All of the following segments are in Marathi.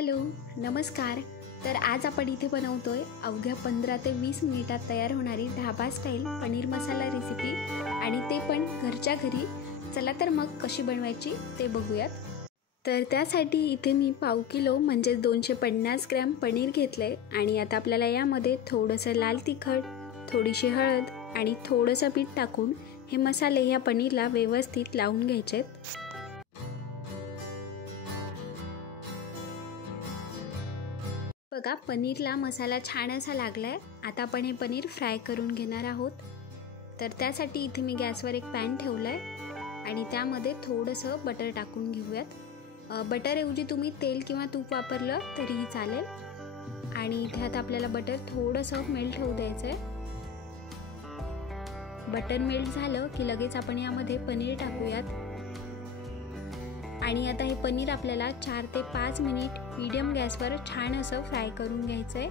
हॅलो, नमस्कार. तर आज आपण इथे बनवतोय अवघ्या 15 ते 20 मिनिटात तयार होणारी ढाबा स्टाईल पनीर मसाला रेसिपी आणि ते पण घरच्या घरी. चला तर मग कशी बनवायची ते बघूयात. तर त्यासाठी इथे मी पाव किलो म्हणजे 250 ग्रॅम पनीर घेतले आणि आता आपल्याला यामध्ये थोडंसं लाल तिखट, थोडीशी हळद आणि थोडंसं पीठ टाकून हे मसाले ह्या पनीरला व्यवस्थित लावून घ्यायचे. बघा, पनीरला मसाला छान असा लागलाय. आता आपण हे पनीर फ्राय करून घेणार आहोत. तर त्यासाठी इथे मी गॅसवर एक पॅन ठेवलाय आणि त्यामध्ये थोडंसं बटर टाकून घेऊयात. बटरऐवजी तुम्ही तेल किंवा तूप वापरलं तरीही चालेल. आणि इथे आता आपल्याला बटर थोडंसं मेल्ट होऊ द्यायचं आहे. बटर मेल्ट झालं की लगेच आपण यामध्ये पनीर टाकूयात आणि आता हे पनीर आपल्याला 4 ते 5 मिनिट मीडियम गॅसवर छान असं फ्राय करून घ्यायचं आहे.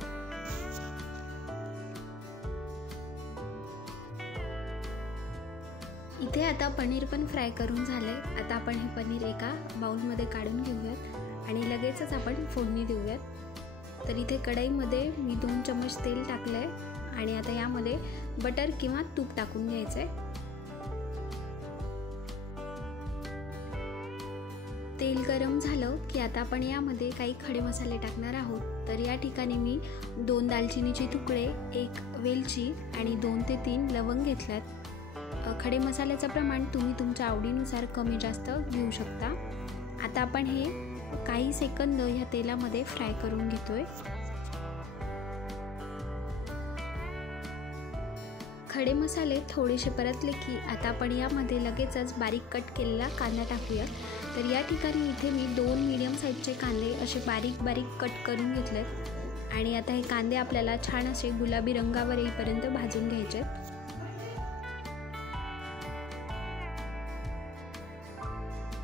इथे आता पनीर पण फ्राय करून झालंय. आता आपण हे पनीर एका बाउलमध्ये काढून घेऊयात आणि लगेचच आपण फोडणी देऊयात. तर इथे कढईमध्ये मी 2 चम्मच तेल टाकलंय आणि आता यामध्ये बटर किंवा तूप टाकून घ्यायचंय. तेल गरम झालं की आता आपण यामध्ये काही खडे मसाले टाकणार आहोत. तर या ठिकाणी मी 2 दालचिनीचे तुकडे, 1 वेलची आणि 2 ते 3 लवंग घेतल्यात. खडे मसाल्याचं प्रमाण तुम्ही तुमच्या आवडीनुसार कमी जास्त घेऊ शकता. आता आपण हे काही सेकंद ह्या तेलामध्ये फ्राय करून घेतोय. खडे मसाले थोडेसे परतले की आता आपण यामध्ये लगेचच बारीक कट केलेला कांदा टाकूया. तर या ठिकाणी इथे मी 2 मीडियम साईजचे कांदे असे बारीक बारीक कट करून घेतलेत आणि आता हे कांदे आपल्याला छान असे गुलाबी रंगावर येईपर्यंत भाजून घ्यायचे.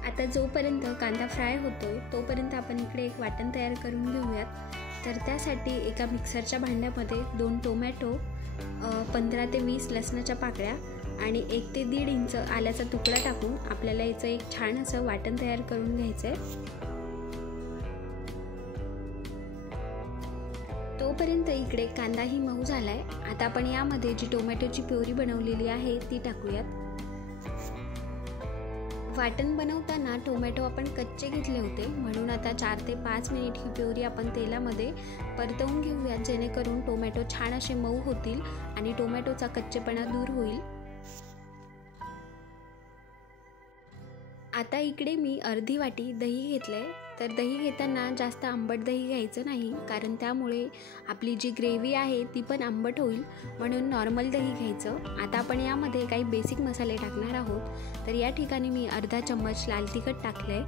आता जोपर्यंत कांदा फ्राय होतोय तोपर्यंत आपण इकडे एक वाटण तयार करून घेऊयात. तर त्यासाठी एका मिक्सरच्या भांड्यामध्ये 2 टोमॅटो, 15 ते 20 लसणाच्या पाकळ्या आणि 1 ते 1.5 इंच आल्याचा तुकडा टाकून आपल्याला याचं एक छान असं वाटण तयार करून घ्यायचं आहे. तोपर्यंत इकडे कांदाही मऊ झालाय. आता आपण यामध्ये जी टोमॅटोची प्युरी बनवलेली आहे ती टाकूयात. वाटण बनवताना टोमॅटो आपण कच्चे घेतले होते, म्हणून आता 4 ते 5 मिनिट ही प्युरी आपण तेलामध्ये परतवून घेऊयात, जेणेकरून टोमॅटो छान असे मऊ होतील आणि टोमॅटोचा कच्चेपणा दूर होईल. आता इकडे मी अर्धी वाटी दही घेतलंय. तर दही घेताना जास्त आंबट दही घ्यायचं नाही, कारण त्यामुळे आपली जी ग्रेव्ही आहे ती पण आंबट होईल, म्हणून नॉर्मल दही घ्यायचं. आता आपण यामध्ये काही बेसिक मसाले टाकणार आहोत. तर या ठिकाणी मी अर्धा चम्मच लाल तिखट टाकलंय,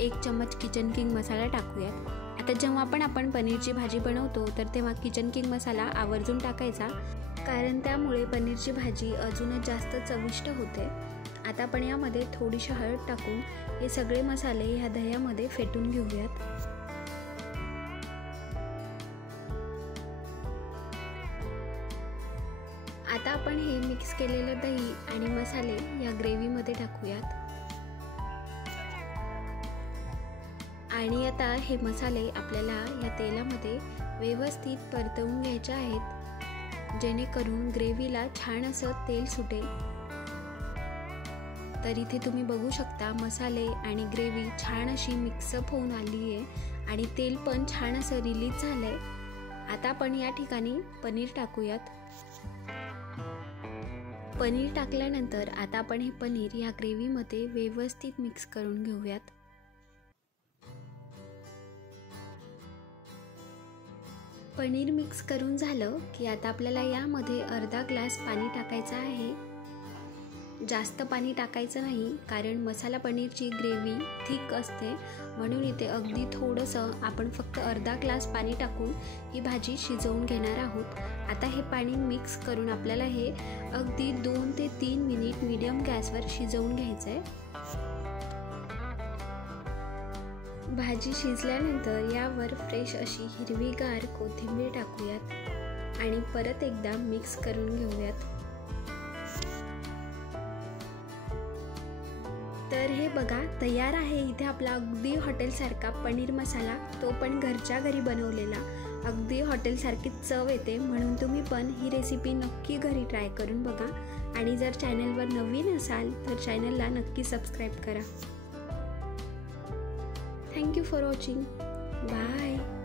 1 चम्मच किचन किंग मसाला टाकूयात. आता जेव्हा आपण पनीरची भाजी बनवतो तर तेव्हा किचन किंग मसाला आवर्जून टाकायचा, कारण त्यामुळे पनीरची भाजी अजूनच जास्त चविष्ट होते. आता आपण यामध्ये थोडीशी हळद टाकून हे सगळे मसाले ह्या दह्यामध्ये फेटून घेऊयात. आता आपण हे मिक्स केलेलं दही आणि मसाले या ग्रेव्हीमध्ये टाकूयात आणि आता हे मसाले आपल्याला या तेलामध्ये व्यवस्थित परतवून घ्यायचे आहेत, जेणेकरून ग्रेव्हीला छान असं तेल सुटेल. तर इथे तुम्ही बघू शकता मसाले आणि ग्रेव्ही छान अशी मिक्सअप होऊन आली आहे आणि तेल पण छान असं रिलीज झालं आहे. आता आपण या ठिकाणी पनीर टाकूयात. पनीर टाकल्यानंतर आता आपण हे पनीर या ग्रेव्हीमध्ये व्यवस्थित मिक्स करून घेऊयात. पनीर मिक्स करून झालं की आता आपल्याला यामध्ये अर्धा ग्लास पाणी टाकायचं आहे. जास्त पाणी टाकायचं नाही, कारण मसाला पनीरची ग्रेव्ही थिक असते, म्हणून इथे अगदी थोडंसं आपण फक्त अर्धा ग्लास पाणी टाकून ही भाजी शिजवून घेणार आहोत. आता हे पाणी मिक्स करून आपल्याला हे अगदी 2 ते 3 मिनिट मीडियम गॅसवर शिजवून घ्यायचं आहे. भाजी शिजल्यानंतर यावर फ्रेश अशी हिरवीगार कोथिंबीर टाकूयात आणि परत एकदा मिक्स करून घेऊयात. तर तर हे बघा तयार आहे इथे आपला अगदी हॉटेलसारखा पनीर मसाला, तो पण घरच्या घरी बनवलेला. अगदी हॉटेलसारखीच चव येते. म्हणून तुम्ही पण ही रेसिपी नक्की घरी ट्राय करून बघा. आणि जर चॅनलवर नवीन असाल तर चॅनलला नक्की सबस्क्राईब करा. Thank you for watching. बाय.